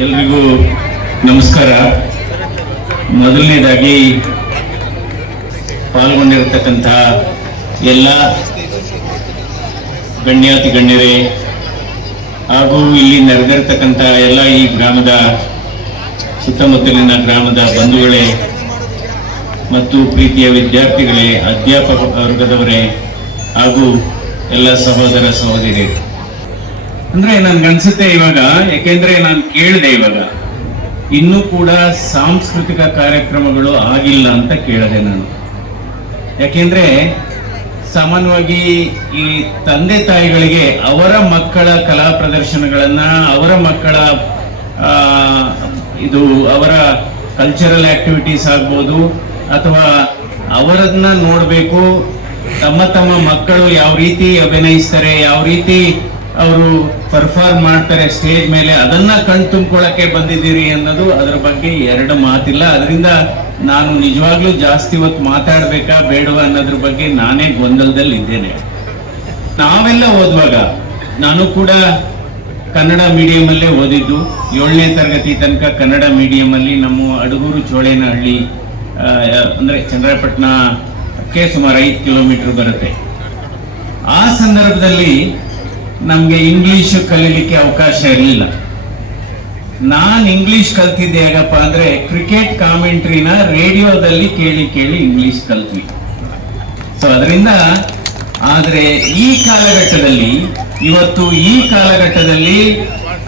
ಎಲ್ರಿಗೂ ನಮಸ್ಕಾರ. ಮೊದಲನೇದಾಗಿ ಪಾಲ್ಗೊಂಡಿರತಕ್ಕಂಥ ಎಲ್ಲ ಗಣ್ಯಾತಿ ಗಣ್ಯರೇ ಹಾಗೂ ಇಲ್ಲಿ ನೆರೆದಿರ್ತಕ್ಕಂಥ ಎಲ್ಲ ಈ ಗ್ರಾಮದ ಸುತ್ತಮುತ್ತಲಿನ ಗ್ರಾಮದ ಬಂಧುಗಳೇ ಮತ್ತು ಪ್ರೀತಿಯ ವಿದ್ಯಾರ್ಥಿಗಳೇ, ಅಧ್ಯಾಪಕ ವರ್ಗದವರೇ ಹಾಗೂ ಎಲ್ಲ ಸಹೋದರ ಸಹೋದರಿಯರೇ. ಅಂದ್ರೆ ನನ್ಗನ್ಸುತ್ತೆ ಇವಾಗ, ಯಾಕೆಂದ್ರೆ ನಾನು ಕೇಳಿದೆ ಇವಾಗ. ಇನ್ನೂ ಕೂಡ ಸಾಂಸ್ಕೃತಿಕ ಕಾರ್ಯಕ್ರಮಗಳು ಆಗಿಲ್ಲ ಅಂತ ಕೇಳಿದೆ ನಾನು. ಯಾಕೆಂದ್ರೆ ಸಾಮಾನ್ಯವಾಗಿ ಈ ತಂದೆ ತಾಯಿಗಳಿಗೆ ಅವರ ಮಕ್ಕಳ ಕಲಾ ಪ್ರದರ್ಶನಗಳನ್ನ, ಅವರ ಮಕ್ಕಳ ಇದು ಅವರ ಕಲ್ಚರಲ್ ಆಕ್ಟಿವಿಟೀಸ್ ಆಗ್ಬೋದು, ಅಥವಾ ಅವರನ್ನ ನೋಡಬೇಕು, ತಮ್ಮ ತಮ್ಮ ಮಕ್ಕಳು ಯಾವ ರೀತಿ ಅಭಿನಯಿಸ್ತಾರೆ, ಯಾವ ರೀತಿ ಅವರು ಪರ್ಫಾರ್ಮ್ ಮಾಡ್ತಾರೆ ಸ್ಟೇಜ್ ಮೇಲೆ, ಅದನ್ನ ಕಣ್ ತುಂಬಿಕೊಳ್ಳಕ್ಕೆ ಬಂದಿದ್ದೀರಿ ಅನ್ನೋದು ಅದರ ಬಗ್ಗೆ ಎರಡು ಮಾತಿಲ್ಲ. ಅದರಿಂದ ನಾನು ನಿಜವಾಗ್ಲೂ ಜಾಸ್ತಿ ಹೊತ್ತು ಮಾತಾಡ್ಬೇಕಾ ಬೇಡವಾ ಅನ್ನೋದ್ರ ಬಗ್ಗೆ ನಾನೇ ಗೊಂದಲದಲ್ಲಿ ಇದ್ದೇನೆ. ನಾವೆಲ್ಲ ಓದುವಾಗ, ನಾನು ಕೂಡ ಕನ್ನಡ ಮೀಡಿಯಂ ಅಲ್ಲೇ ಓದಿದ್ದು. ಏಳನೇ ತರಗತಿ ತನಕ ಕನ್ನಡ ಮೀಡಿಯಂ ಅಲ್ಲಿ ನಮ್ಮ ಅಡಗೂರು ಚೋಳೇನಹಳ್ಳಿ ಅಂದ್ರೆ ಚಂದ್ರಪಟ್ಟಣಕ್ಕೆ ಸುಮಾರು ಐದು ಕಿಲೋಮೀಟರ್ ಬರುತ್ತೆ. ಆ ಸಂದರ್ಭದಲ್ಲಿ ನಮಗೆ ಇಂಗ್ಲಿಷ್ ಕಲೀಲಿಕ್ಕೆ ಅವಕಾಶ ಇರಲಿಲ್ಲ. ನಾನು ಇಂಗ್ಲಿಷ್ ಕಲ್ತಿದ್ದೆ ಹೇಗಪ್ಪ ಅಂದ್ರೆ ಕ್ರಿಕೆಟ್ ಕಾಮೆಂಟ್ರಿನ ರೇಡಿಯೋದಲ್ಲಿ ಕೇಳಿ ಕೇಳಿ ಇಂಗ್ಲಿಷ್ ಕಲ್ತ್ವಿ. ಸೊ ಅದರಿಂದ ಆದರೆ ಈ ಕಾಲಘಟ್ಟದಲ್ಲಿ, ಇವತ್ತು ಈ ಕಾಲಘಟ್ಟದಲ್ಲಿ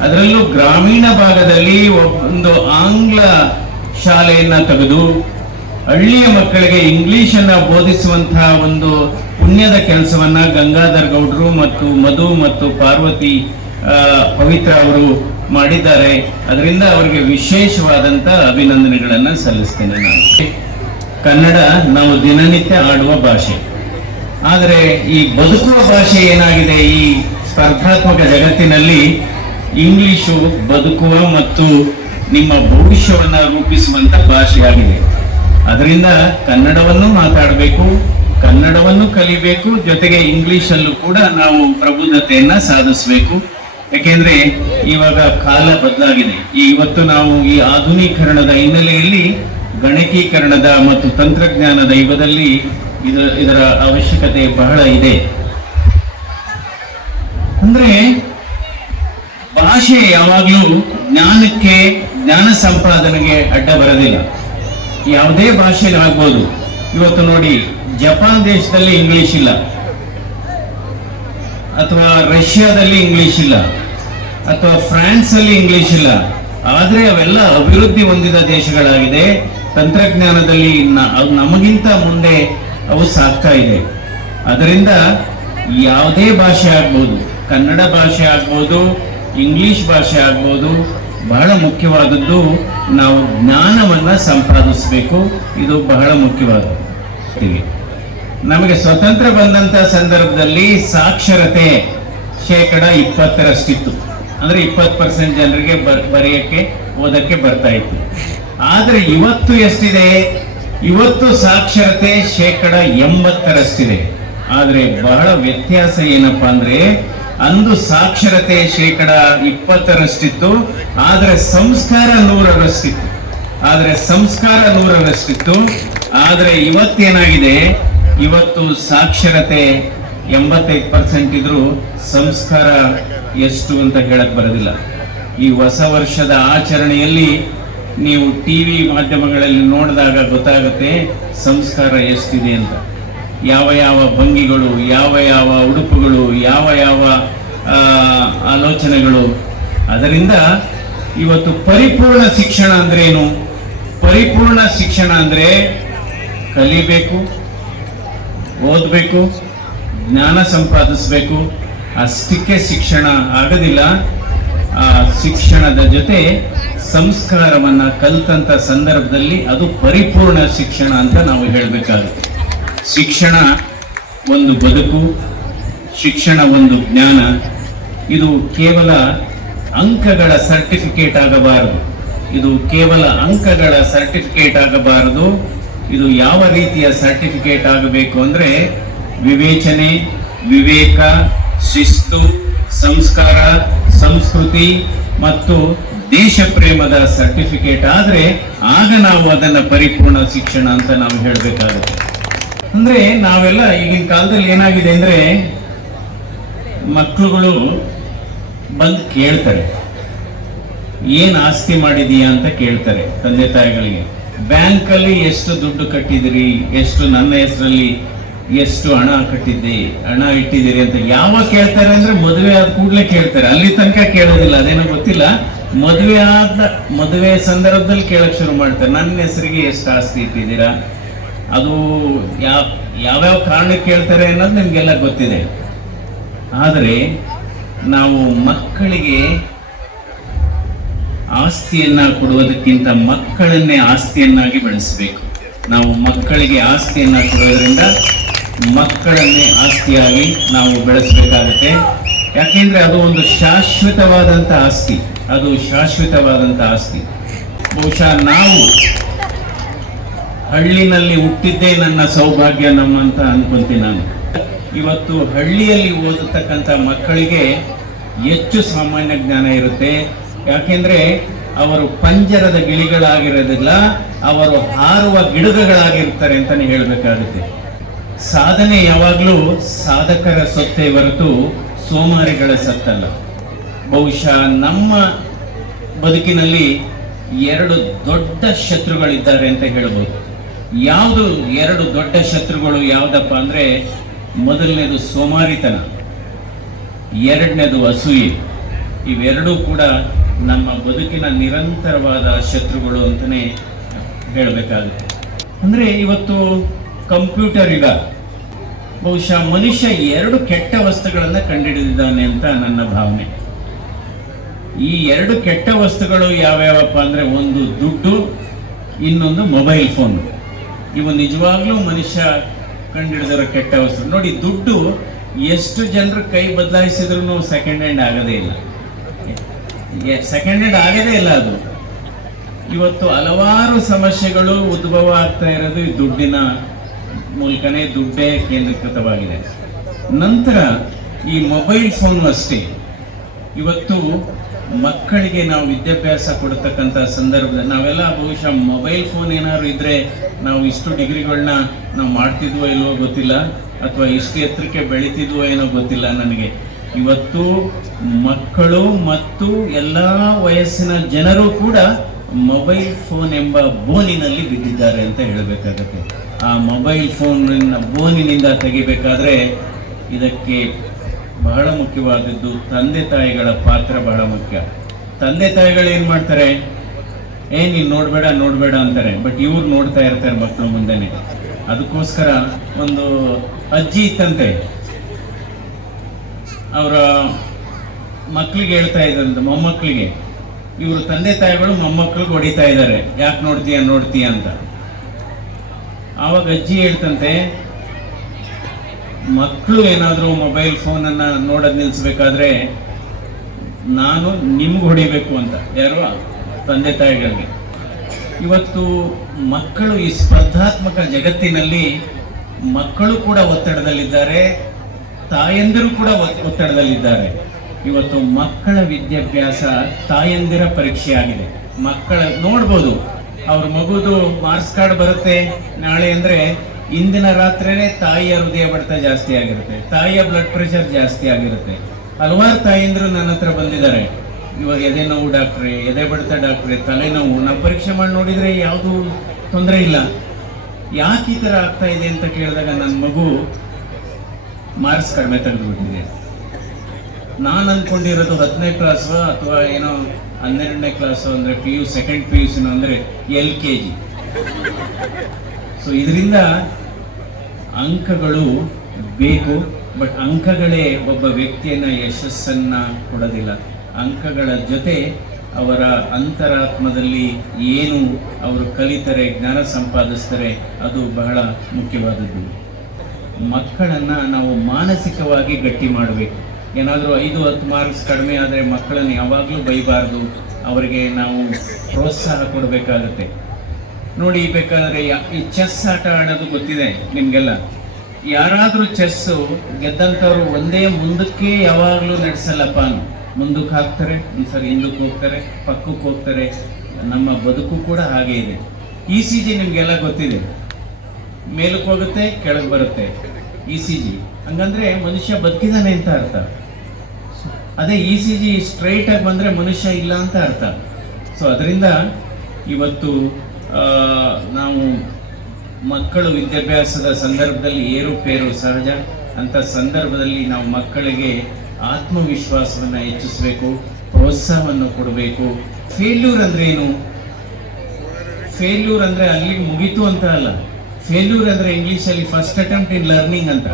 ಅದರಲ್ಲೂ ಗ್ರಾಮೀಣ ಭಾಗದಲ್ಲಿ ಒಂದು ಆಂಗ್ಲ ಶಾಲೆಯನ್ನ ತೆಗೆದು ಹಳ್ಳಿಯ ಮಕ್ಕಳಿಗೆ ಇಂಗ್ಲಿಷ್ ಬೋಧಿಸುವಂತಹ ಒಂದು ಪುಣ್ಯದ ಕೆಲಸವನ್ನ ಗಂಗಾಧರ್ ಗೌಡ್ರು ಮತ್ತು ಮಧು ಮತ್ತು ಪಾರ್ವತಿ ಪವಿತ್ರ ಅವರು ಮಾಡಿದ್ದಾರೆ. ಅದರಿಂದ ಅವರಿಗೆ ವಿಶೇಷವಾದಂತ ಅಭಿನಂದನೆಗಳನ್ನ ಸಲ್ಲಿಸ್ತೇನೆ ನಾನು. ಕನ್ನಡ ನಾವು ದಿನನಿತ್ಯ ಆಡುವ ಭಾಷೆ. ಆದರೆ ಈ ಬದುಕುವ ಭಾಷೆ ಏನಾಗಿದೆ? ಈ ಸ್ಪರ್ಧಾತ್ಮಕ ಜಗತ್ತಿನಲ್ಲಿ ಇಂಗ್ಲಿಶು ಬದುಕುವ ಮತ್ತು ನಿಮ್ಮ ಭವಿಷ್ಯವನ್ನ ರೂಪಿಸುವಂತ ಭಾಷೆಯಾಗಿದೆ. ಅದರಿಂದ ಕನ್ನಡವನ್ನು ಮಾತಾಡಬೇಕು ಕನ್ನಡವನ್ನು ಕಲಿಬೇಕು, ಜೊತೆಗೆ ಇಂಗ್ಲಿಷಲ್ಲೂ ಕೂಡ ನಾವು ಪ್ರಬುದ್ಧತೆಯನ್ನ ಸಾಧಿಸಬೇಕು. ಯಾಕೆಂದ್ರೆ ಇವಾಗ ಕಾಲ ಬದಲಾಗಿದೆ. ಇವತ್ತು ನಾವು ಈ ಆಧುನೀಕರಣದ ಹಿನ್ನೆಲೆಯಲ್ಲಿ ಗಣಕೀಕರಣದ ಮತ್ತು ತಂತ್ರಜ್ಞಾನದ ಯುಗದಲ್ಲಿ ಇದರ ಇದರ ಅವಶ್ಯಕತೆ ಬಹಳ ಇದೆ. ಅಂದ್ರೆ ಭಾಷೆ ಯಾವಾಗಲೂ ಜ್ಞಾನಕ್ಕೆ, ಜ್ಞಾನ ಸಂಪಾದನೆಗೆ ಅಡ್ಡ ಬರೋದಿಲ್ಲ. ಯಾವುದೇ ಭಾಷೆಯಲ್ಲಿ ಆಗ್ಬೋದು. ಇವತ್ತು ನೋಡಿ ಜಪಾನ್ ದೇಶದಲ್ಲಿ ಇಂಗ್ಲಿಷ್ ಇಲ್ಲ. ಅಥವಾ ರಷ್ಯಾದಲ್ಲಿ ಇಂಗ್ಲಿಷ್ ಇಲ್ಲ. ಅಥವಾ ಫ್ರಾನ್ಸ್ ಅಲ್ಲಿ ಇಂಗ್ಲಿಷ್ ಇಲ್ಲ. ಆದರೆ ಅವೆಲ್ಲ ಅಭಿವೃದ್ಧಿ ಹೊಂದಿದ ದೇಶಗಳಾಗಿದೆ. ತಂತ್ರಜ್ಞಾನದಲ್ಲಿ ನಮಗಿಂತ ಮುಂದೆ ಅವು ಸಾಗ್ತಾ ಇದೆ. ಅದರಿಂದ ಯಾವುದೇ ಭಾಷೆ ಆಗ್ಬೋದು, ಕನ್ನಡ ಭಾಷೆ ಆಗ್ಬೋದು ಇಂಗ್ಲಿಷ್ ಭಾಷೆ ಆಗ್ಬೋದು, ಬಹಳ ಮುಖ್ಯವಾದದ್ದು ನಾವು ಜ್ಞಾನವನ್ನ ಸಂಪಾದಿಸಬೇಕು. ಇದು ಬಹಳ ಮುಖ್ಯವಾದದ್ದು. ನಮಗೆ ಸ್ವತಂತ್ರ ಬಂದಂತ ಸಂದರ್ಭದಲ್ಲಿ ಸಾಕ್ಷರತೆ ಶೇಕಡ ಇಪ್ಪತ್ತರಷ್ಟಿತ್ತು. ಅಂದ್ರೆ ಇಪ್ಪತ್ತು ಪರ್ಸೆಂಟ್ ಜನರಿಗೆ ಬರೆಯಕ್ಕೆ, ಓದಕ್ಕೆ ಬರ್ತಾ ಇತ್ತು. ಆದ್ರೆ ಇವತ್ತು ಎಷ್ಟಿದೆ? ಇವತ್ತು ಸಾಕ್ಷರತೆ ಶೇಕಡ ಎಂಬತ್ತರಷ್ಟಿದೆ. ಆದ್ರೆ ಬಹಳ ವ್ಯತ್ಯಾಸ ಏನಪ್ಪಾ ಅಂದ್ರೆ, ಅಂದು ಸಾಕ್ಷರತೆ ಶೇಕಡ ಇಪ್ಪತ್ತರಷ್ಟಿತ್ತು, ಆದ್ರೆ ಸಂಸ್ಕಾರ ನೂರರಷ್ಟಿತ್ತು. ಆದ್ರೆ ಸಂಸ್ಕಾರ ನೂರರಷ್ಟಿತ್ತು, ಆದ್ರೆ ಇವತ್ತೇನಾಗಿದೆ? ಇವತ್ತು ಸಾಕ್ಷರತೆ ಎಂಬತ್ತೈದು ಪರ್ಸೆಂಟ್ ಇದ್ರು ಸಂಸ್ಕಾರ ಎಷ್ಟು ಅಂತ ಹೇಳಕ್ ಬರೋದಿಲ್ಲ. ಈ ಹೊಸ ವರ್ಷದ ಆಚರಣೆಯಲ್ಲಿ ನೀವು ಟಿ ವಿ ಮಾಧ್ಯಮಗಳಲ್ಲಿ ನೋಡಿದಾಗ ಗೊತ್ತಾಗುತ್ತೆ ಸಂಸ್ಕಾರ ಎಷ್ಟಿದೆ ಅಂತ. ಯಾವ ಯಾವ ಭಂಗಿಗಳು, ಯಾವ ಯಾವ ಉಡುಪುಗಳು, ಯಾವ ಯಾವ ಆಲೋಚನೆಗಳು. ಅದರಿಂದ ಇವತ್ತು ಪರಿಪೂರ್ಣ ಶಿಕ್ಷಣ ಅಂದ್ರೆ ಏನು? ಪರಿಪೂರ್ಣ ಶಿಕ್ಷಣ ಅಂದ್ರೆ ಕಲಿಬೇಕು ಓದಬೇಕು, ಜ್ಞಾನ ಸಂಪಾದಿಸಬೇಕು ಅಷ್ಟಕ್ಕೆ ಶಿಕ್ಷಣ ಆಗೋದಿಲ್ಲ. ಆ ಶಿಕ್ಷಣದ ಜೊತೆ ಸಂಸ್ಕಾರವನ್ನು ಕಲ್ತಂತ ಸಂದರ್ಭದಲ್ಲಿ ಅದು ಪರಿಪೂರ್ಣ ಶಿಕ್ಷಣ ಅಂತ ನಾವು ಹೇಳಬೇಕಾಗುತ್ತೆ. ಶಿಕ್ಷಣ ಒಂದು ಬದುಕು, ಶಿಕ್ಷಣ ಒಂದು ಜ್ಞಾನ. ಇದು ಕೇವಲ ಅಂಕಗಳ ಸರ್ಟಿಫಿಕೇಟ್ ಆಗಬಾರದು. ಇದು ಕೇವಲ ಅಂಕಗಳ ಸರ್ಟಿಫಿಕೇಟ್ ಆಗಬಾರದು. ಇದು ಯಾವ ರೀತಿಯ ಸರ್ಟಿಫಿಕೇಟ್ ಆಗಬೇಕು ಅಂದ್ರೆ ವಿವೇಚನೆ, ವಿವೇಕ, ಶಿಸ್ತು, ಸಂಸ್ಕಾರ, ಸಂಸ್ಕೃತಿ ಮತ್ತು ದೇಶ ಪ್ರೇಮದ ಸರ್ಟಿಫಿಕೇಟ್ ಆದ್ರೆ ಆಗ ನಾವು ಅದನ್ನ ಪರಿಪೂರ್ಣ ಶಿಕ್ಷಣ ಅಂತ ನಾವು ಹೇಳಬೇಕಾಗುತ್ತೆ. ಅಂದ್ರೆ ನಾವೆಲ್ಲ ಈಗಿನ ಕಾಲದಲ್ಲಿ ಏನಾಗಿದೆ ಅಂದ್ರೆ ಮಕ್ಕಳುಗಳು ಬಂದು ಕೇಳ್ತಾರೆ, ಏನ್ ಆಸ್ತಿ ಮಾಡಿದೀಯಾ? ಅಂತ ಕೇಳ್ತಾರೆ ತಂದೆ ತಾಯಿಗಳಿಗೆ. ಬ್ಯಾಂಕ್ ಅಲ್ಲಿ ಎಷ್ಟು ದುಡ್ಡು ಕಟ್ಟಿದಿರಿ ಎಷ್ಟು ನನ್ನ ಹೆಸರಲ್ಲಿ ಎಷ್ಟು ಹಣ ಕಟ್ಟಿದ್ದಿ? ಹಣ ಇಟ್ಟಿದ್ದೀರಿ ಅಂತ ಯಾವಾಗ ಕೇಳ್ತಾರೆ ಅಂದ್ರೆ ಮದುವೆ ಆದ ಕೂಡಲೇ ಕೇಳ್ತಾರೆ. ಅಲ್ಲಿ ತನಕ ಕೇಳೋದಿಲ್ಲ, ಅದೇನೋ ಗೊತ್ತಿಲ್ಲ. ಮದುವೆ ಆದ, ಮದುವೆ ಸಂದರ್ಭದಲ್ಲಿ ಕೇಳಕ್ ಶುರು ಮಾಡ್ತಾರೆ. ನನ್ನ ಹೆಸರಿಗೆ ಎಷ್ಟು ಆಸ್ತಿ ಇಟ್ಟಿದ್ದೀರಾ? ಅದು ಯಾವ, ಯಾವ್ಯಾವ ಕಾರಣಕ್ಕೆ ಕೇಳ್ತಾರೆ ಅನ್ನೋದು ನಿಮ್ಗೆಲ್ಲ ಗೊತ್ತಿದೆ. ಆದರೆ ನಾವು ಮಕ್ಕಳಿಗೆ ಆಸ್ತಿಯನ್ನ ಕೊಡುವುದಕ್ಕಿಂತ ಮಕ್ಕಳನ್ನೇ ಆಸ್ತಿಯನ್ನಾಗಿ ಬೆಳೆಸಬೇಕು. ನಾವು ಮಕ್ಕಳಿಗೆ ಆಸ್ತಿಯನ್ನ ಕೊಡೋದ್ರಿಂದ ಮಕ್ಕಳನ್ನೇ ಆಸ್ತಿಯಾಗಿ ನಾವು ಬೆಳೆಸಬೇಕಾಗುತ್ತೆ. ಯಾಕೆಂದ್ರೆ ಅದು ಒಂದು ಶಾಶ್ವತವಾದಂತ ಆಸ್ತಿ. ಅದು ಶಾಶ್ವತವಾದಂತ ಆಸ್ತಿ. ಬಹುಶಃ ನಾವು ಹಳ್ಳಿನಲ್ಲಿ ಹುಟ್ಟಿದ್ದೇ ನನ್ನ ಸೌಭಾಗ್ಯ ನಮ್ಮ ಅಂತ ಅನ್ಕೊಂತೀನಿ ನಾನು. ಇವತ್ತು ಹಳ್ಳಿಯಲ್ಲಿ ಓದತಕ್ಕಂಥ ಮಕ್ಕಳಿಗೆ ಹೆಚ್ಚು ಸಾಮಾನ್ಯ ಜ್ಞಾನ ಇರುತ್ತೆ. ಯಾಕೆಂದ್ರೆ ಅವರು ಪಂಜರದ ಗಿಳಿಗಳಾಗಿರೋದಿಲ್ಲ, ಅವರು ಹಾರುವ ಗಿಡಗಳಾಗಿರ್ತಾರೆ ಅಂತಾನೆ ಹೇಳಬೇಕಾಗುತ್ತೆ. ಸಾಧನೆ ಯಾವಾಗಲೂ ಸಾಧಕರ ಸೊತ್ತೆ ಹೊರತು ಸೋಮಾರಿಗಳ ಸತ್ತಲ್ಲ. ಬಹುಶಃ ನಮ್ಮ ಬದುಕಿನಲ್ಲಿ ಎರಡು ದೊಡ್ಡ ಶತ್ರುಗಳಿದ್ದಾರೆ ಅಂತ ಹೇಳ್ಬೋದು. ಯಾವುದು ಎರಡು ದೊಡ್ಡ ಶತ್ರುಗಳು ಯಾವುದಪ್ಪ ಅಂದ್ರೆ ಮೊದಲನೇದು ಸೋಮಾರಿತನ, ಎರಡನೇದು ಅಸೂಯೆ. ಇವೆರಡೂ ಕೂಡ ನಮ್ಮ ಬದುಕಿನ ನಿರಂತರವಾದ ಶತ್ರುಗಳು ಅಂತಲೇ ಹೇಳಬೇಕಾಗುತ್ತೆ. ಅಂದ್ರೆ ಇವತ್ತು ಕಂಪ್ಯೂಟರ್ ಯುಗ. ಬಹುಶಃ ಮನುಷ್ಯ ಎರಡು ಕೆಟ್ಟ ವಸ್ತುಗಳನ್ನ ಕಂಡುಹಿಡಿದಿದ್ದಾನೆ ಅಂತ ನನ್ನ ಭಾವನೆ. ಈ ಎರಡು ಕೆಟ್ಟ ವಸ್ತುಗಳು ಯಾವ್ಯಾವಪ್ಪ ಅಂದ್ರೆ ಒಂದು ದುಡ್ಡು, ಇನ್ನೊಂದು ಮೊಬೈಲ್ ಫೋನ್. ಇವು ನಿಜವಾಗ್ಲೂ ಮನುಷ್ಯ ಕಂಡುಹಿಡಿದಿರೋ ಕೆಟ್ಟ ವಸ್ತು. ನೋಡಿ, ದುಡ್ಡು ಎಷ್ಟು ಜನರು ಕೈ ಬದಲಾಯಿಸಿದ್ರು ಸೆಕೆಂಡ್ ಹ್ಯಾಂಡ್ ಆಗೋದೇ ಇಲ್ಲ. ಸೆಕೆಂಡ್ ಹ್ಯಾಂಡ್ ಆಗೋದೇ ಇಲ್ಲ ಅದು. ಇವತ್ತು ಹಲವಾರು ಸಮಸ್ಯೆಗಳು ಉದ್ಭವ ಆಗ್ತಾ ಇರೋದು ದುಡ್ಡಿನ ಮೂಲಕನೇ ದುಡ್ಡೇ ಕೇಂದ್ರೀಕೃತವಾಗಿದೆ. ನಂತರ ಈ ಮೊಬೈಲ್ ಫೋನ್ ಅಷ್ಟೇ. ಇವತ್ತು ಮಕ್ಕಳಿಗೆ ನಾವು ವಿದ್ಯಾಭ್ಯಾಸ ಕೊಡತಕ್ಕಂಥ ಸಂದರ್ಭದಲ್ಲಿ ನಾವೆಲ್ಲ ಬಹುಶಃ ಮೊಬೈಲ್ ಫೋನ್ ಏನಾದ್ರು ಇದ್ರೆ ನಾವು ಇಷ್ಟು ಡಿಗ್ರಿಗಳನ್ನ ನಾವು ಮಾಡ್ತಿದ್ವೋ ಇಲ್ವೋ ಗೊತ್ತಿಲ್ಲ, ಅಥವಾ ಇಷ್ಟು ಎತ್ತರಕ್ಕೆ ಬೆಳೀತಿದ್ವೋ ಏನೋ ಗೊತ್ತಿಲ್ಲ ನನಗೆ. ಇವತ್ತು ಮಕ್ಕಳು ಮತ್ತು ಎಲ್ಲ ವಯಸ್ಸಿನ ಜನರು ಕೂಡ ಮೊಬೈಲ್ ಫೋನ್ ಎಂಬ ಬೋನಿನಲ್ಲಿ ಬಿದ್ದಿದ್ದಾರೆ ಅಂತ ಹೇಳಬೇಕಾಗತ್ತೆ. ಆ ಮೊಬೈಲ್ ಫೋನ್ ಬೋನಿನಿಂದ ತೆಗಿಬೇಕಾದ್ರೆ ಇದಕ್ಕೆ ಬಹಳ ಮುಖ್ಯವಾದದ್ದು ತಂದೆ ತಾಯಿಗಳ ಪಾತ್ರ ಬಹಳ ಮುಖ್ಯ. ತಂದೆ ತಾಯಿಗಳು ಏನು ಮಾಡ್ತಾರೆ? ಏ, ನೀನು ನೋಡ್ಬೇಡ ನೋಡ್ಬೇಡ ಅಂತಾರೆ. ಬಟ್ ಇವ್ರು ನೋಡ್ತಾ ಇರ್ತಾರೆ ಮಕ್ಕಳು ಮುಂದೆನೆ. ಅದಕ್ಕೋಸ್ಕರ ಒಂದು ಅಜ್ಜಿ ಇತ್ತಂತೆ. ಅವರ ಮಕ್ಕಳಿಗೆ ಹೇಳ್ತಾ ಇದ್ದಂತೆ ಮೊಮ್ಮಕ್ಕಳಿಗೆ ಇವರು ತಂದೆ ತಾಯಿಗಳು ಮೊಮ್ಮಕ್ಕಳಿಗೆ ಹೊಡಿತಾ ಇದ್ದಾರೆ. ಯಾಕೆ ನೋಡ್ತೀಯ ನೋಡ್ತೀಯ ಅಂತ. ಆವಾಗ ಅಜ್ಜಿ ಹೇಳ್ತಂತೆ ಮಕ್ಕಳು ಏನಾದರೂ ಮೊಬೈಲ್ ಫೋನನ್ನು ನೋಡೋದು ನಿಲ್ಲಿಸ್ಬೇಕಾದ್ರೆ ನಾನು ನಿಮ್ಗೆ ಹೊಡಿಬೇಕು ಅಂತ. ಯಾರು ತಂದೆ ತಾಯಿಗಳಿಗೆ. ಇವತ್ತು ಮಕ್ಕಳು ಈ ಸ್ಪರ್ಧಾತ್ಮಕ ಜಗತ್ತಿನಲ್ಲಿ ಮಕ್ಕಳು ಕೂಡ ಒತ್ತಡದಲ್ಲಿದ್ದಾರೆ. ತಾಯಂದಿರು ಕೂಡ ಒತ್- ಒತ್ತಡದಲ್ಲಿದ್ದಾರೆ. ಇವತ್ತು ಮಕ್ಕಳ ವಿದ್ಯಾಭ್ಯಾಸ ತಾಯಂದಿರ ಪರೀಕ್ಷೆ ಆಗಿದೆ ಮಕ್ಕಳ, ನೋಡ್ಬೋದು, ಅವ್ರ ಮಗುದು ಮಾರ್ಕ್ಸ್ ಕಾರ್ಡ್ ಬರುತ್ತೆ. ನಾಳೆ ಅಂದ್ರೆ ಇಂದಿನ ರಾತ್ರಿನೇ ತಾಯಿಯ ಹೃದಯ ಬಡಿತ ಜಾಸ್ತಿ ಆಗಿರುತ್ತೆ. ತಾಯಿಯ ಬ್ಲಡ್ ಪ್ರೆಷರ್ ಜಾಸ್ತಿ ಆಗಿರುತ್ತೆ. ಹಲವಾರು ತಾಯಂದಿರು ನನ್ನ ಹತ್ರ ಬಂದಿದ್ದಾರೆ. ಇವಾಗ ಎದೆ ನೋವು ಡಾಕ್ಟ್ರೆ, ಎದೆ ಬಡತ ಡಾಕ್ಟ್ರೆ ತಲೆನೋವು ನಾವು. ಪರೀಕ್ಷೆ ಮಾಡಿ ನೋಡಿದ್ರೆ ಯಾವುದು ತೊಂದರೆ ಇಲ್ಲ. ಯಾಕೆ ಈ ಥರ ಆಗ್ತಾ ಇದೆ ಅಂತ ಕೇಳಿದಾಗ ನನ್ನ ಮಗು ಮಾರ್ಕ್ಸ್ ಕಡಿಮೆ ತೆಗೆದುಬಿಟ್ಟಿದೆ ನಾನು ಅಂದ್ಕೊಂಡಿರೋದು ಹತ್ತನೇ ಕ್ಲಾಸು ಅಥವಾ ಏನೋ ಹನ್ನೆರಡನೇ ಕ್ಲಾಸು ಅಂದರೆ P U second P U ಸಿನ ಅಂದರೆ ಎಲ್ ಕೆ ಜಿ ಸೊ ಇದರಿಂದ ಅಂಕಗಳು ಬೇಕು ಬಟ್ ಅಂಕಗಳೇ ಒಬ್ಬ ವ್ಯಕ್ತಿಯನ್ನು ಯಶಸ್ಸನ್ನು ಕೊಡೋದಿಲ್ಲ. ಅಂಕಗಳ ಜೊತೆ ಅವರ ಅಂತರಾತ್ಮದಲ್ಲಿ ಏನು ಅವರು ಕಲಿತರೆ, ಜ್ಞಾನ ಸಂಪಾದಿಸ್ತಾರೆ, ಅದು ಬಹಳ ಮುಖ್ಯವಾದದ್ದು. ಮಕ್ಕಳನ್ನ ನಾವು ಮಾನಸಿಕವಾಗಿ ಗಟ್ಟಿ ಮಾಡಬೇಕು. ಏನಾದರೂ ಐದು, ಹತ್ತು ಮಾರ್ಕ್ಸ್ ಕಡಿಮೆ ಆದರೆ ಮಕ್ಕಳನ್ನು ಯಾವಾಗಲೂ ಬೈಬಾರ್ದು. ಅವರಿಗೆ ನಾವು ಪ್ರೋತ್ಸಾಹ ಕೊಡಬೇಕಾಗತ್ತೆ. ನೋಡಿ ಬೇಕಾದರೆ ಈ ಚೆಸ್ ಆಟ ಆಡೋದು ಗೊತ್ತಿದೆ ನಿಮಗೆಲ್ಲ. ಯಾರಾದರೂ ಚೆಸ್ಸು ಗೆದ್ದಂಥವ್ರು ಒಂದೇ ಮುಂದಕ್ಕೆ ಯಾವಾಗಲೂ ನಡೆಸಲ್ಲಪ್ಪ ಮುಂದಕ್ಕೆ ಹಾಕ್ತಾರೆ, ಒಂದ್ಸರಿ ಹಿಂದಕ್ಕೆ ಹೋಗ್ತಾರೆ, ಪಕ್ಕಕ್ಕೆ ಹೋಗ್ತಾರೆ. ನಮ್ಮ ಬದುಕು ಕೂಡ ಹಾಗೆ ಇದೆ. ಇ ಸಿ ಜಿ ನಿಮಗೆಲ್ಲ ಗೊತ್ತಿದೆ. ಮೇಲಕ್ಕೆ ಹೋಗುತ್ತೆ, ಕೆಳಗೆ ಬರುತ್ತೆ. ಇ ಸಿ ಜಿ ಹಂಗಂದ್ರೆ ಮನುಷ್ಯ ಬದುಕಿದಾನೆ ಅಂತ ಅರ್ಥ. ಅದೇ ಇ ಸಿ ಜಿ ಸ್ಟ್ರೈಟ್ ಆಗಿ ಬಂದ್ರೆ ಮನುಷ್ಯ ಇಲ್ಲ ಅಂತ ಅರ್ಥ. ಸೊ ಅದರಿಂದ ಇವತ್ತು ನಾವು ಮಕ್ಕಳು ವಿದ್ಯಾಭ್ಯಾಸದ ಸಂದರ್ಭದಲ್ಲಿ ಏರುಪೇರು ಸಹಜ. ಅಂತ ಸಂದರ್ಭದಲ್ಲಿ ನಾವು ಮಕ್ಕಳಿಗೆ ಆತ್ಮವಿಶ್ವಾಸವನ್ನು ಹೆಚ್ಚಿಸಬೇಕು, ಪ್ರೋತ್ಸಾಹವನ್ನು ಕೊಡಬೇಕು. ಫೇಲ್ಯೂರ್ ಅಂದ್ರೆ ಏನು? ಫೇಲ್ಯೂರ್ ಅಂದ್ರೆ ಅಲ್ಲಿಗೆ ಮುಗೀತು ಅಂತ ಅಲ್ಲ. ಫೇಲ್ಯೂರ್ ಅಂದ್ರೆ ಇಂಗ್ಲಿಷ್ ಅಲ್ಲಿ ಫಸ್ಟ್ ಅಟೆಂಪ್ಟ್ ಇನ್ ಲರ್ನಿಂಗ್ ಅಂತ.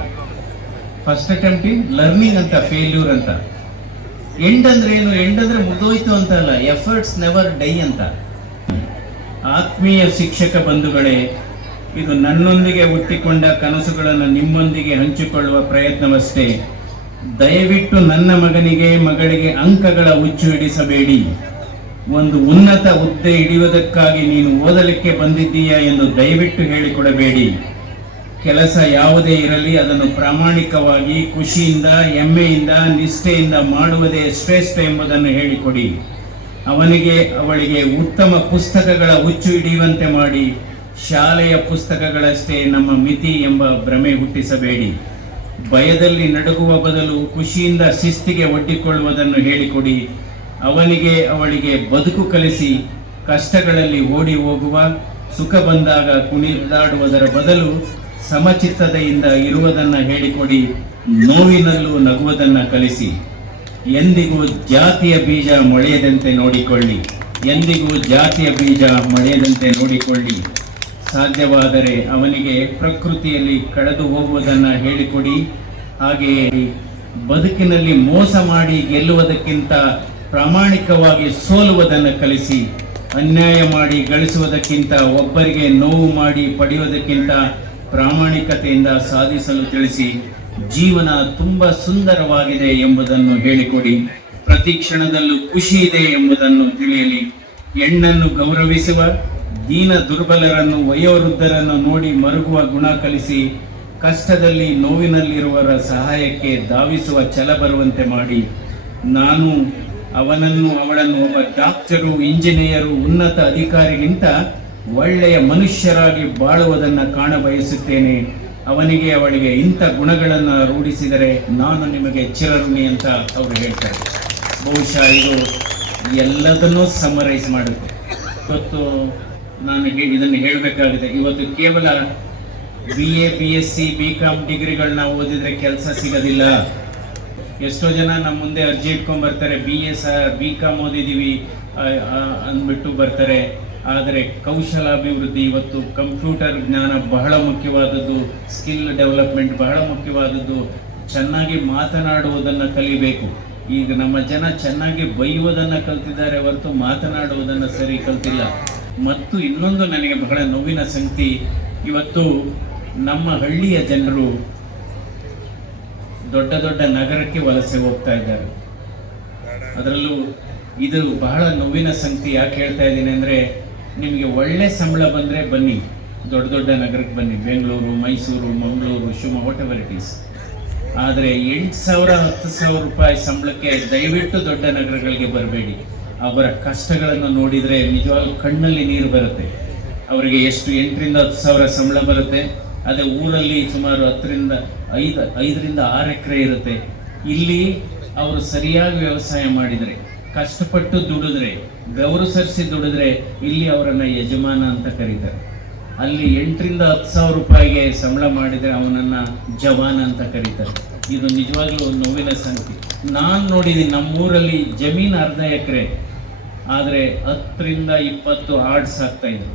ಫಸ್ಟ್ ಅಟೆಂಪ್ಟ್ ಇನ್ ಲರ್ನಿಂಗ್ ಅಂತ ಫೇಲ್ಯೂರ್ ಅಂತ. ಎಂಡ್ ಅಂದ್ರೆ ಏನು? ಎಂಡ್ ಅಂದ್ರೆ ಮುಗಿದೋಯ್ತು ಅಂತ ಅಲ್ಲ. ಎಫರ್ಟ್ಸ್ ನೆವರ್ ಡೈ ಅಂತ. ಆತ್ಮೀಯ ಶಿಕ್ಷಕ ಬಂಧುಗಳೇ, ಇದು ನನ್ನೊಂದಿಗೆ ಹುಟ್ಟಿಕೊಂಡ ಕನಸುಗಳನ್ನು ನಿಮ್ಮೊಂದಿಗೆ ಹಂಚಿಕೊಳ್ಳುವ ಪ್ರಯತ್ನವಷ್ಟೇ. ದಯವಿಟ್ಟು ನನ್ನ ಮಗನಿಗೆ, ಮಗಳಿಗೆ ಅಂಕಗಳ ಹುಚ್ಚು ಹಿಡಿಸಬೇಡಿ. ಒಂದು ಉನ್ನತ ಹುದ್ದೆ ಹಿಡಿಯುವುದಕ್ಕಾಗಿ ನೀನು ಓದಲಿಕ್ಕೆ ಬಂದಿದ್ದೀಯಾ ಎಂದು ದಯವಿಟ್ಟು ಹೇಳಿಕೊಡಬೇಡಿ. ಕೆಲಸ ಯಾವುದೇ ಇರಲಿ, ಅದನ್ನು ಪ್ರಾಮಾಣಿಕವಾಗಿ, ಖುಷಿಯಿಂದ, ಹೆಮ್ಮೆಯಿಂದ, ನಿಷ್ಠೆಯಿಂದ ಮಾಡುವುದೇ ಶ್ರೇಷ್ಠ ಎಂಬುದನ್ನು ಹೇಳಿಕೊಡಿ. ಅವನಿಗೆ, ಅವಳಿಗೆ ಉತ್ತಮ ಪುಸ್ತಕಗಳ ಹುಚ್ಚು ಹಿಡಿಯುವಂತೆ ಮಾಡಿ. ಶಾಲೆಯ ಪುಸ್ತಕಗಳಷ್ಟೇ ನಮ್ಮ ಮಿತಿ ಎಂಬ ಭ್ರಮೆ ಹುಟ್ಟಿಸಬೇಡಿ. ಭಯದಲ್ಲಿ ನಡುಗುವ ಬದಲು ಖುಷಿಯಿಂದ ಶಿಸ್ತಿಗೆ ಒಡ್ಡಿಕೊಳ್ಳುವುದನ್ನು ಹೇಳಿಕೊಡಿ. ಅವನಿಗೆ ಅವಳಿಗೆ ಬದುಕು ಕಲಿಸಿ ಕಷ್ಟಗಳಲ್ಲಿ ಓಡಿ ಹೋಗುವ, ಸುಖ ಬಂದಾಗ ಕುಣಿದಾಡುವುದರ ಬದಲು ಸಮಚಿತ್ತತೆಯಿಂದ ಇರುವುದನ್ನು ಹೇಳಿಕೊಡಿ, ನೋವಿನಲ್ಲೂ ನಗುವುದನ್ನು ಕಲಿಸಿ. ಎಂದಿಗೂ ಜಾತಿಯ ಬೀಜ ಮೊಳೆಯದಂತೆ ನೋಡಿಕೊಳ್ಳಿ. ಎಂದಿಗೂ ಜಾತಿಯ ಬೀಜ ಮೊಳೆಯದಂತೆ ನೋಡಿಕೊಳ್ಳಿ. ಸಾಧ್ಯವಾದರೆ ಅವನಿಗೆ ಪ್ರಕೃತಿಯಲ್ಲಿ ಕಳೆದು ಹೋಗುವುದನ್ನು ಹೇಳಿಕೊಡಿ. ಹಾಗೆಯೇ ಬದುಕಿನಲ್ಲಿ ಮೋಸ ಮಾಡಿ ಗೆಲ್ಲುವುದಕ್ಕಿಂತ ಪ್ರಾಮಾಣಿಕವಾಗಿ ಸೋಲುವುದನ್ನು ಕಲಿಸಿ, ಅನ್ಯಾಯ ಮಾಡಿ ಗಳಿಸುವುದಕ್ಕಿಂತ, ಒಬ್ಬರಿಗೆ ನೋವು ಮಾಡಿ ಪಡೆಯುವುದಕ್ಕಿಂತ ಪ್ರಾಮಾಣಿಕತೆಯಿಂದ ಸಾಧಿಸಲು ತಿಳಿಸಿ, ಜೀವನ ತುಂಬ ಸುಂದರವಾಗಿದೆ ಎಂಬುದನ್ನು ಹೇಳಿಕೊಡಿ. ಪ್ರತಿ ಕ್ಷಣದಲ್ಲೂ ಖುಷಿ ಇದೆ ಎಂಬುದನ್ನು ತಿಳಿಯಲಿ. ಹೆಣ್ಣನ್ನು ಗೌರವಿಸುವ, ದೀನ ದುರ್ಬಲರನ್ನು, ವಯೋವೃದ್ಧರನ್ನು ನೋಡಿ ಮರುಗುವ ಗುಣ ಕಲಿಸಿ, ಕಷ್ಟದಲ್ಲಿ ನೋವಿನಲ್ಲಿರುವವರ ಸಹಾಯಕ್ಕೆ ಧಾವಿಸುವ ಛಲ ಬರುವಂತೆ ಮಾಡಿ. ನಾನು ಅವನನ್ನು ಅವಳನ್ನು ಒಬ್ಬ ಡಾಕ್ಟರು, ಇಂಜಿನಿಯರು, ಉನ್ನತ ಅಧಿಕಾರಿಗಿಂತ ಒಳ್ಳೆಯ ಮನುಷ್ಯರಾಗಿ ಬಾಳುವುದನ್ನು ಕಾಣ ಬಯಸುತ್ತೇನೆ. ಅವನಿಗೆ ಅವಳಿಗೆ ಇಂಥ ಗುಣಗಳನ್ನು ರೂಢಿಸಿದರೆ ನಾನು ನಿಮಗೆ ಚಿರಋಣಿ ಅಂತ ಅವರು ಹೇಳ್ತಾರೆ. ಬಹುಶಃ ಇದು ಎಲ್ಲದನ್ನೂ ಸಮರೈಸ್ ಮಾಡುತ್ತೆ. ಇವತ್ತು ನಾನು ಇದನ್ನು ಹೇಳಬೇಕಾಗಿದೆ. ಇವತ್ತು ಕೇವಲ B A B S C B com ಡಿಗ್ರಿಗಳನ್ನ ಓದಿದರೆ ಕೆಲಸ ಸಿಗೋದಿಲ್ಲ. ಎಷ್ಟೋ ಜನ ನಮ್ಮ ಮುಂದೆ ಅರ್ಜಿ ಇಟ್ಕೊಂಡು ಬರ್ತಾರೆ. ಬಿ ಎಸ್ ಬಿ ಕಾಮ್ ಆ, ಅಂದ್ಬಿಟ್ಟು ಬರ್ತಾರೆ. ಆದರೆ ಕೌಶಲಾಭಿವೃದ್ಧಿ ಇವತ್ತು ಕಂಪ್ಯೂಟರ್ ಜ್ಞಾನ ಬಹಳ ಮುಖ್ಯವಾದದ್ದು ಸ್ಕಿಲ್ ಡೆವಲಪ್ಮೆಂಟ್ ಬಹಳ ಮುಖ್ಯವಾದದ್ದು. ಚೆನ್ನಾಗಿ ಮಾತನಾಡುವುದನ್ನು ಕಲಿಬೇಕು. ಈಗ ನಮ್ಮ ಜನ ಚೆನ್ನಾಗಿ ಬೈಯುವುದನ್ನು ಕಲ್ತಿದ್ದಾರೆ ಹೊರತು ಮಾತನಾಡುವುದನ್ನು ಸರಿ ಕಲ್ತಿಲ್ಲ. ಮತ್ತು ಇನ್ನೊಂದು ನನಗೆ ಬಹಳ ನೋವಿನ ಸಂಗತಿ ಇವತ್ತು ನಮ್ಮ ಹಳ್ಳಿಯ ಜನರು ದೊಡ್ಡ ದೊಡ್ಡ ನಗರಕ್ಕೆ ವಲಸೆ ಹೋಗ್ತಾ ಇದ್ದಾರೆ. ಅದರಲ್ಲೂ ಇದು ಬಹಳ ನೋವಿನ ಸಂಗತಿ ಯಾಕೆ ಹೇಳ್ತಾ ಇದ್ದೀನಿ ಅಂದರೆ ನಿಮಗೆ ಒಳ್ಳೆ ಸಂಬಳ ಬಂದರೆ ಬನ್ನಿ. ದೊಡ್ಡ ದೊಡ್ಡ ನಗರಕ್ಕೆ ಬನ್ನಿ. Bengaluru, Mysuru, Mangaluru, Shivamogga whatever it is ಆದರೆ ಎಂಟು ಸಾವಿರ, ಹತ್ತು ಸಾವಿರ ರೂಪಾಯಿ ಸಂಬಳಕ್ಕೆ ದಯವಿಟ್ಟು ದೊಡ್ಡ ನಗರಗಳಿಗೆ ಬರಬೇಡಿ. ಅವರ ಕಷ್ಟಗಳನ್ನು ನೋಡಿದರೆ ನಿಜವಾಗ್ಲೂ ಕಣ್ಣಲ್ಲಿ ನೀರು ಬರುತ್ತೆ. ಅವರಿಗೆ ಎಷ್ಟು ಎಂಟರಿಂದ ಹತ್ತು ಸಾವಿರ ಸಂಬಳ ಬರುತ್ತೆ. ಅದೇ ಊರಲ್ಲಿ ಸುಮಾರು ಹತ್ತರಿಂದ ಐದು, ಐದರಿಂದ ಆರು ಎಕರೆ ಇರುತ್ತೆ. ಇಲ್ಲಿ ಅವರು ಸರಿಯಾಗಿ ವ್ಯವಸಾಯ ಮಾಡಿದರೆ, ಕಷ್ಟಪಟ್ಟು ದುಡಿದ್ರೆ ಗೌರವಸರಿಸಿ ದುಡಿದ್ರೆ ಇಲ್ಲಿ ಅವರನ್ನು ಯಜಮಾನ ಅಂತ ಕರೀತಾರೆ. ಅಲ್ಲಿ ಎಂಟರಿಂದ ಹತ್ತು ಸಾವಿರ ರೂಪಾಯಿಗೆ ಸಂಬಳ ಮಾಡಿದರೆ ಅವನನ್ನು ಜವಾನ್ ಅಂತ ಕರೀತಾರೆ. ಇದು ನಿಜವಾಗ್ಲೂ ಒಂದು ನೋವಿನ ಸಂಖ್ಯೆ ನಾನು ನೋಡಿದ್ದೀನಿ, ನಮ್ಮೂರಲ್ಲಿ ಜಮೀನು ಅರ್ಧ ಎಕರೆ, ಆದರೆ ಹತ್ತರಿಂದ ಇಪ್ಪತ್ತು ಆಡ್ಸ್ ಸಾಕ್ತಾಯಿದ್ರು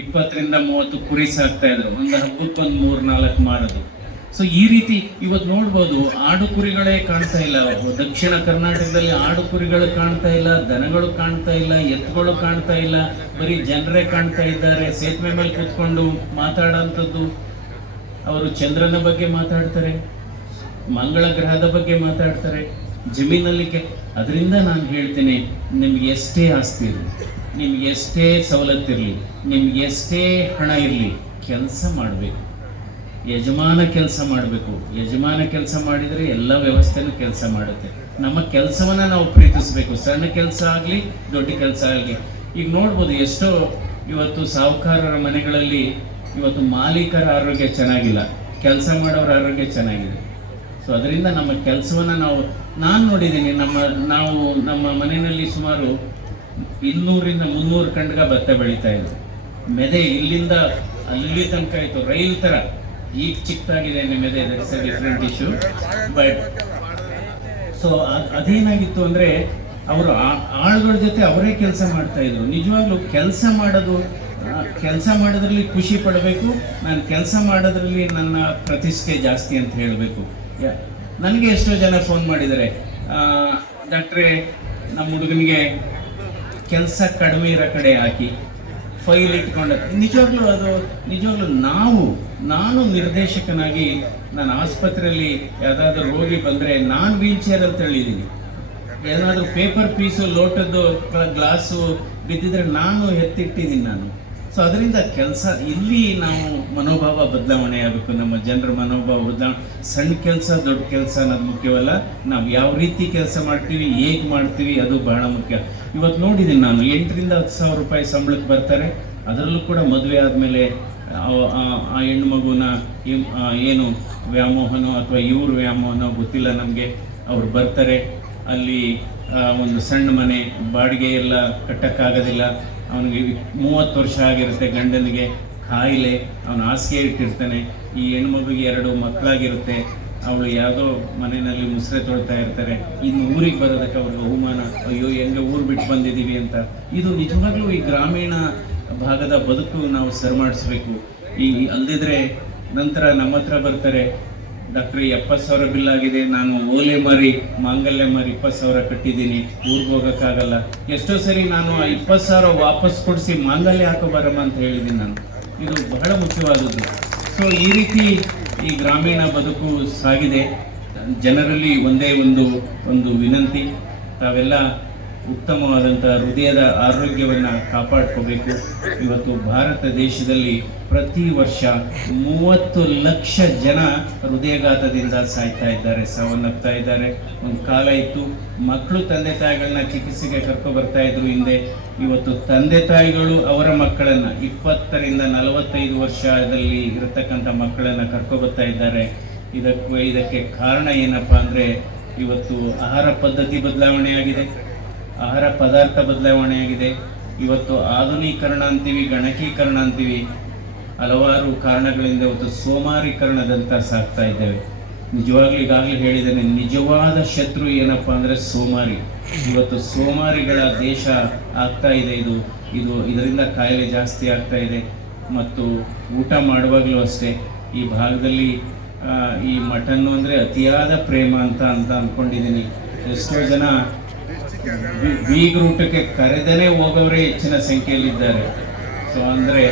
ಇಪ್ಪತ್ತರಿಂದ ಮೂವತ್ತು ಕುರಿ ಸಾಕ್ತಾಯಿದ್ರು ಒಂದು ಹಬ್ಬಕ್ಕೊಂದು ಮೂರು ನಾಲ್ಕು ಮಾರೋದು. ಸೊ ಈ ರೀತಿ ಇವತ್ತು ನೋಡ್ಬೋದು ಆಡು ಕುರಿಗಳೇ ಕಾಣ್ತಾ ಇಲ್ಲ. ದಕ್ಷಿಣ ಕರ್ನಾಟಕದಲ್ಲಿ ಆಡು ಕುರಿಗಳು ಕಾಣ್ತಾ ಇಲ್ಲ, ದನಗಳು ಕಾಣ್ತಾ ಇಲ್ಲ, ಎತ್ತುಗಳು ಕಾಣ್ತಾ ಇಲ್ಲ, ಬರೀ ಜನರೇ ಕಾಣ್ತಾ ಇದ್ದಾರೆ. ಸೇತುವೆ ಮೇಲೆ ಕೂತ್ಕೊಂಡು ಮಾತಾಡೋಂಥದ್ದು. ಅವರು ಚಂದ್ರನ ಬಗ್ಗೆ ಮಾತಾಡ್ತಾರೆ, ಮಂಗಳ ಗ್ರಹದ ಬಗ್ಗೆ ಮಾತಾಡ್ತಾರೆ. ಜಮೀನಲ್ಲಿ ಕೆ, ಅದರಿಂದ ನಾನು ಹೇಳ್ತೀನಿ, ನಿಮ್ಗೆ ಎಷ್ಟೇ ಆಸ್ತಿ ಇರಲಿ, ನಿಮ್ಗೆ ಎಷ್ಟೇ ಸವಲತ್ತಿರಲಿ ನಿಮ್ಗೆ ಎಷ್ಟೇ ಹಣ ಇರಲಿ, ಕೆಲಸ ಮಾಡಬೇಕು. ಯಜಮಾನ ಕೆಲಸ ಮಾಡಬೇಕು. ಯಜಮಾನ ಕೆಲಸ ಮಾಡಿದರೆ ಎಲ್ಲ ವ್ಯವಸ್ಥೆನೂ ಕೆಲಸ ಮಾಡುತ್ತೆ. ನಮ್ಮ ಕೆಲಸವನ್ನು ನಾವು ಪ್ರೀತಿಸಬೇಕು. ಸಣ್ಣ ಕೆಲಸ ಆಗಲಿ, ದೊಡ್ಡ ಕೆಲಸ ಆಗಲಿ. ಈಗ ನೋಡ್ಬೋದು ಎಷ್ಟೋ ಇವತ್ತು ಸಾಹುಕಾರರ ಮನೆಗಳಲ್ಲಿ ಇವತ್ತು ಮಾಲೀಕರ ಆರೋಗ್ಯ ಚೆನ್ನಾಗಿಲ್ಲ. ಕೆಲಸ ಮಾಡೋರ ಆರೋಗ್ಯ ಚೆನ್ನಾಗಿದೆ. ಸೊ ಅದರಿಂದ ನಮ್ಮ ಕೆಲಸವನ್ನು ನಾವು, ನಾನು ನೋಡಿದ್ದೀನಿ ನಮ್ಮ, ನಾವು ನಮ್ಮ ಮನೆಯಲ್ಲಿ ಸುಮಾರು ಇನ್ನೂರಿಂದ ಮುನ್ನೂರು ಕಂಡ್ಗ ಭತ್ತ ಬೆಳೀತಾ ಇದ್ರು ಮೆದೆ ಇಲ್ಲಿಂದ ಅಲ್ಲಿ ತನಕ ಇತ್ತು ರೈಲ್ ತರ. ಈಗ ಚಿಕ್ಕದಾಗಿದೆ ನಿಮ್ಮದೇ that's different issue but so ಅದೇನಾಗಿತ್ತು ಅಂದರೆ ಅವರು ಆಳುಗಳ ಜೊತೆ ಅವರೇ ಕೆಲಸ ಮಾಡ್ತಾ ಇದ್ರು. ನಿಜವಾಗ್ಲೂ ಕೆಲಸ ಮಾಡೋದು ಕೆಲಸ ಮಾಡೋದ್ರಲ್ಲಿ ಖುಷಿ ಪಡಬೇಕು, ನಾನು ಕೆಲಸ ಮಾಡೋದ್ರಲ್ಲಿ ನನ್ನ ಪ್ರತಿಷ್ಠೆ ಜಾಸ್ತಿ ಅಂತ ಹೇಳಬೇಕು. ನನಗೆ ಎಷ್ಟೋ ಜನ ಫೋನ್ ಮಾಡಿದ್ದಾರೆ. ಡಾಕ್ಟ್ರೆ ನಮ್ಮ ಹುಡುಗನಿಗೆ ಕೆಲಸ ಕಡಿಮೆ ಇರೋ ಕಡೆ ಹಾಕಿ. ಫೈಲ್ ಇಟ್ಕೊಂಡೆ, ನಿಜವಾಗ್ಲೂ ಅದು, ನಿಜವಾಗ್ಲೂ ನಾವು, ನಾನು ನಿರ್ದೇಶಕನಾಗಿ ನಾನು ಆಸ್ಪತ್ರೆಯಲ್ಲಿ ಯಾವುದಾದ್ರೂ ರೋಗಿ ಬಂದರೆ ನಾನು ವೀಲ್ ಅಂತ ಹೇಳಿದ್ದೀನಿ ಏನಾದರೂ ಪೇಪರ್ ಪೀಸು, ಲೋಟದ್ದು ಗ್ಲಾಸು ಬಿದ್ದಿದ್ರೆ ನಾನು ಎತ್ತಿಟ್ಟಿದ್ದೀನಿ ನಾನು. ಸೊ ಅದರಿಂದ ಕೆಲಸ, ಇಲ್ಲಿ ನಾವು ಮನೋಭಾವ ಬದಲಾವಣೆ ಆಗಬೇಕು. ನಮ್ಮ ಜನರ ಮನೋಭಾವ ಬದಲಾವಣೆ, ಸಣ್ಣ ಕೆಲಸ, ದೊಡ್ಡ ಕೆಲಸ ಅನ್ನೋದು ಮುಖ್ಯವಲ್ಲ. ನಾವು ಯಾವ ರೀತಿ ಕೆಲಸ ಮಾಡ್ತೀವಿ, ಹೇಗೆ ಮಾಡ್ತೀವಿ, ಅದು ಬಹಳ ಮುಖ್ಯ. ಇವತ್ತು ನೋಡಿದ್ದೀನಿ ನಾನು, ಎಂಟರಿಂದ ಹತ್ತು ಸಾವಿರ ರೂಪಾಯಿ ಸಂಬಳಕ್ಕೆ ಬರ್ತಾರೆ. ಅದರಲ್ಲೂ ಕೂಡ ಮದುವೆ ಆದಮೇಲೆ, ಆ ಹೆಣ್ಣು ಮಗುನ ಏನ್- ವ್ಯಾಮೋಹನೋ ಅಥವಾ ಇವ್ರ ವ್ಯಾಮೋಹನೋ ಗೊತ್ತಿಲ್ಲ ನಮಗೆ. ಅವ್ರು ಬರ್ತಾರೆ. ಅಲ್ಲಿ ಒಂದು ಸಣ್ಣ ಮನೆ, ಬಾಡಿಗೆ ಎಲ್ಲ ಕಟ್ಟಕ್ಕಾಗೋದಿಲ್ಲ. ಅವನಿಗೆ ಮೂವತ್ತು ವರ್ಷ ಆಗಿರುತ್ತೆ ಗಂಡನಿಗೆ ಕಾಯಿಲೆ. ಅವನು ಹಾಸಿಗೆ ಇಟ್ಟಿರ್ತಾನೆ. ಈ ಹೆಣ್ಮಗುಗೆ ಎರಡು ಮಕ್ಕಳಾಗಿರುತ್ತೆ. ಅವಳು ಯಾವುದೋ ಮನೆಯಲ್ಲಿ ಮುಸ್ರೆ ತೊಳ್ತಾ ಇರ್ತಾರೆ. ಇನ್ನು ಊರಿಗೆ ಬರೋದಕ್ಕೆ ಅವ್ರಿಗೆ ಅವಮಾನ. ಅಯ್ಯೋ, ಹೆಂಗೆ ಊರು ಬಿಟ್ಟು ಬಂದಿದ್ದೀವಿ ಅಂತ. ಇದು ನಿಜವಾಗ್ಲೂ ಈ ಗ್ರಾಮೀಣ ಭಾಗದ ಬದುಕು ನಾವು ಸರಿಮಾಡಿಸ್ಬೇಕು. ಈ ಅಲ್ದಿದ್ರೆ ನಂತರ ನಮ್ಮ ಹತ್ರ ಬರ್ತಾರೆ. ಡಾಕ್ಟ್ರ್, ಎಪ್ಪತ್ತು ಸಾವಿರ ಬಿಲ್ ಆಗಿದೆ. ನಾನು ಓಲೆ ಮಾರಿ, ಮಾಂಗಲ್ಯ ಮಾರಿ ಇಪ್ಪತ್ತು ಸಾವಿರ ಕಟ್ಟಿದ್ದೀನಿ. ಊರಿಗೆ ಹೋಗೋಕ್ಕಾಗಲ್ಲ. ಎಷ್ಟೋ ಸರಿ ನಾನು ಆ ಇಪ್ಪತ್ತು ಸಾವಿರ ವಾಪಸ್ ಕೊಡಿಸಿ ಮಾಂಗಲ್ಯ ಹಾಕೋ ಬರಮ್ಮ ಅಂತ ಹೇಳಿದ್ದೀನಿ ನಾನು. ಇದು ಬಹಳ ಮುಖ್ಯವಾದದ್ದು. ಸೊ ಈ ರೀತಿ ಈ ಗ್ರಾಮೀಣ ಬದುಕು ಸಾಗಿದೆ. ಜನರಲ್ಲಿ ಒಂದೇ ಒಂದು ಒಂದು ವಿನಂತಿ. ತಾವೆಲ್ಲ ಉತ್ತಮವಾದಂಥ ಹೃದಯದ ಆರೋಗ್ಯವನ್ನು ಕಾಪಾಡ್ಕೋಬೇಕು. ಇವತ್ತು ಭಾರತ ದೇಶದಲ್ಲಿ ಪ್ರತಿ ವರ್ಷ ಮೂವತ್ತು ಲಕ್ಷ ಜನ ಹೃದಯಘಾತದಿಂದ ಸಾಯ್ತಾ ಇದ್ದಾರೆ, ಸಾವನ್ನಪ್ತಾ ಇದ್ದಾರೆ. ಒಂದು ಕಾಲ ಇತ್ತು, ಮಕ್ಕಳು ತಂದೆ ತಾಯಿಗಳನ್ನ ಚಿಕಿತ್ಸೆಗೆ ಕರ್ಕೊಬರ್ತಾ ಇದ್ರು ಹಿಂದೆ. ಇವತ್ತು ತಂದೆ ತಾಯಿಗಳು ಅವರ ಮಕ್ಕಳನ್ನ ಇಪ್ಪತ್ತರಿಂದ ನಲವತ್ತೈದು ವರ್ಷದಲ್ಲಿ ಇರತಕ್ಕಂಥ ಮಕ್ಕಳನ್ನ ಕರ್ಕೊಬರ್ತಾ ಇದ್ದಾರೆ. ಇದಕ್ಕೆ ಇದಕ್ಕೆ ಕಾರಣ ಏನಪ್ಪ ಅಂದರೆ, ಇವತ್ತು ಆಹಾರ ಪದ್ಧತಿ ಬದಲಾವಣೆ ಆಗಿದೆ ಆಹಾರ ಪದಾರ್ಥ ಬದಲಾವಣೆಯಾಗಿದೆ. ಇವತ್ತು ಆಧುನೀಕರಣ ಅಂತೀವಿ, ಗಣಕೀಕರಣ ಅಂತೀವಿ. ಹಲವಾರು ಕಾರಣಗಳಿಂದ ಇವತ್ತು ಸೋಮಾರೀಕರಣದಂತ ಸಾಕ್ತಾ ಇದ್ದೇವೆ. ನಿಜವಾಗ್ಲೂ ಈಗಾಗಲೇ ಹೇಳಿದ್ದೇನೆ, ನಿಜವಾದ ಶತ್ರು ಏನಪ್ಪಾ ಅಂದ್ರೆ ಸೋಮಾರಿ. ಇವತ್ತು ಸೋಮಾರಿಗಳ ದೇಶ ಆಗ್ತಾ ಇದೆ ಇದು. ಇದು ಇದರಿಂದ ಕಾಯಿಲೆ ಜಾಸ್ತಿ ಆಗ್ತಾ ಇದೆ. ಮತ್ತು ಊಟ ಮಾಡುವಾಗಲೂ ಅಷ್ಟೇ, ಈ ಭಾಗದಲ್ಲಿ ಈ ಮಟನ್ನು ಅಂದ್ರೆ ಅತಿಯಾದ ಪ್ರೇಮ ಅಂತ ಅಂತ ಅನ್ಕೊಂಡಿದ್ದೀನಿ. ಎಷ್ಟೋ ಜನ ಬೀಗರೂಟಕ್ಕೆ ಕರೆದನೇ ಹೋಗೋರೇ ಹೆಚ್ಚಿನ ಸಂಖ್ಯೆಯಲ್ಲಿದ್ದಾರೆ. ಸೊ ಅಂದ್ರೆ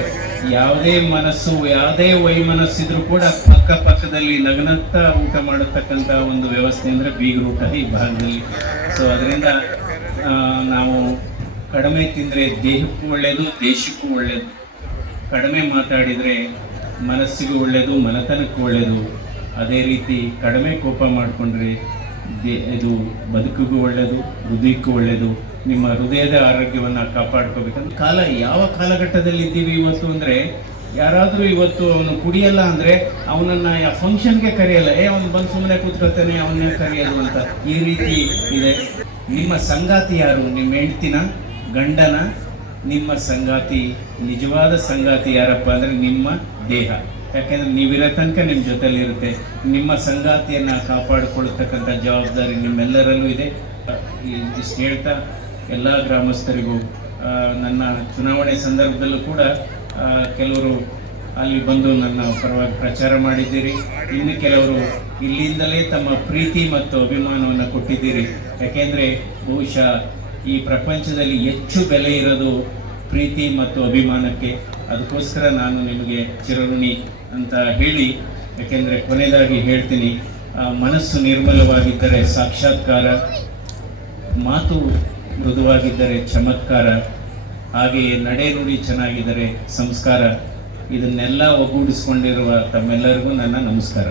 ಯಾವುದೇ ಮನಸ್ಸು, ಯಾವುದೇ ವೈಮನಸ್ಸಿದ್ರು ಕೂಡ ಪಕ್ಕ ಪಕ್ಕದಲ್ಲಿ ಲಗ್ನಂತ ಊಟ ಮಾಡತಕ್ಕಂತ ಒಂದು ವ್ಯವಸ್ಥೆ ಅಂದ್ರೆ ಬೀಗರೂಟ ಈ ಭಾಗದಲ್ಲಿ. ಸೊ ಅದರಿಂದ ನಾವು ಕಡಿಮೆ ತಿಂದ್ರೆ ದೇಹಕ್ಕೂ ಒಳ್ಳೆಯದು ದೇಶಕ್ಕೂ ಒಳ್ಳೆಯದು ಕಡಿಮೆ ಮಾತಾಡಿದರೆ ಮನಸ್ಸಿಗೂ ಒಳ್ಳೆಯದು ಮನತನಕ್ಕೂ ಒಳ್ಳೆಯದು ಅದೇ ರೀತಿ ಕಡಿಮೆ ಕೋಪ ಮಾಡಿಕೊಂಡ್ರೆ ಇದು ಬದುಕಿಗೂ ಒಳ್ಳೆಯದು ಹೃದಯಕ್ಕೂ ಒಳ್ಳೆಯದು ನಿಮ್ಮ ಹೃದಯದ ಆರೋಗ್ಯವನ್ನು ಕಾಪಾಡ್ಕೋಬೇಕಂತ ಕಾಲ ಯಾವ ಕಾಲಘಟ್ಟದಲ್ಲಿ ಇದ್ದೀವಿ ಇವತ್ತು ಅಂದರೆ, ಯಾರಾದರೂ ಇವತ್ತು ಅವನು ಕುಡಿಯಲ್ಲ ಅಂದರೆ ಅವನನ್ನು ಫಂಕ್ಷನ್ಗೆ ಕರೆಯಲ್ಲ, ಏ, ಅವನು ಬಂದು ಸುಮ್ಮನೆ ಕೂತ್ಕೊಳ್ತಾನೆ, ಅವನ್ನೇ ಕರೆಯೋದು ಅಂತ ಈ ರೀತಿ ಇದೆ. ನಿಮ್ಮ ಸಂಗಾತಿ ಯಾರು? ನಿಮ್ಮ ಹೆಂಡ್ತಿನ, ಗಂಡನ? ನಿಮ್ಮ ಸಂಗಾತಿ, ನಿಜವಾದ ಸಂಗಾತಿ ಯಾರಪ್ಪ ಅಂದರೆ ನಿಮ್ಮ ದೇಹ. ಯಾಕೆಂದ್ರೆ ನೀವಿರೋ ತನಕ ನಿಮ್ಮ ಜೊತೆಲಿ ಇರುತ್ತೆ ನಿಮ್ಮ ಸಂಗಾತಿಯನ್ನು ಕಾಪಾಡಿಕೊಳ್ತಕ್ಕಂಥ ಜವಾಬ್ದಾರಿ ನಿಮ್ಮೆಲ್ಲರಲ್ಲೂ ಇದೆ. ಇಷ್ಟು ಹೇಳ್ತಾ ಎಲ್ಲ ಗ್ರಾಮಸ್ಥರಿಗೂ ನನ್ನ ಚುನಾವಣೆ ಸಂದರ್ಭದಲ್ಲೂ ಕೂಡ ಕೆಲವರು ಅಲ್ಲಿ ಬಂದು ನನ್ನ ಪರವಾಗಿ ಪ್ರಚಾರ ಮಾಡಿದ್ದೀರಿ. ಇನ್ನು ಕೆಲವರು ಇಲ್ಲಿಂದಲೇ ತಮ್ಮ ಪ್ರೀತಿ ಮತ್ತು ಅಭಿಮಾನವನ್ನು ಕೊಟ್ಟಿದ್ದೀರಿ. ಯಾಕೆಂದರೆ ಬಹುಶಃ ಈ ಪ್ರಪಂಚದಲ್ಲಿ ಹೆಚ್ಚು ಬೆಲೆ ಇರೋದು ಪ್ರೀತಿ ಮತ್ತು ಅಭಿಮಾನಕ್ಕೆ. ಅದಕ್ಕೋಸ್ಕರ ನಾನು ನಿಮಗೆ ಚಿರಋಣಿ ಅಂತ ಹೇಳಿ, ಯಾಕೆಂದರೆ ಕೊನೆಯದಾಗಿ ಹೇಳ್ತೀನಿ ಮನಸ್ಸು ನಿರ್ಮಲವಾಗಿದ್ದರೆ ಸಾಕ್ಷಾತ್ಕಾರ, ಮಾತು ಮೃದುವಾಗಿದ್ದರೆ ಚಮತ್ಕಾರ, ಹಾಗೆಯೇ ನಡೆ ನುಡಿ ಚೆನ್ನಾಗಿದ್ದರೆ ಸಂಸ್ಕಾರ, ಇದನ್ನೆಲ್ಲ ಒಗ್ಗೂಡಿಸ್ಕೊಂಡಿರುವ ತಮ್ಮೆಲ್ಲರಿಗೂ ನನ್ನ ನಮಸ್ಕಾರ.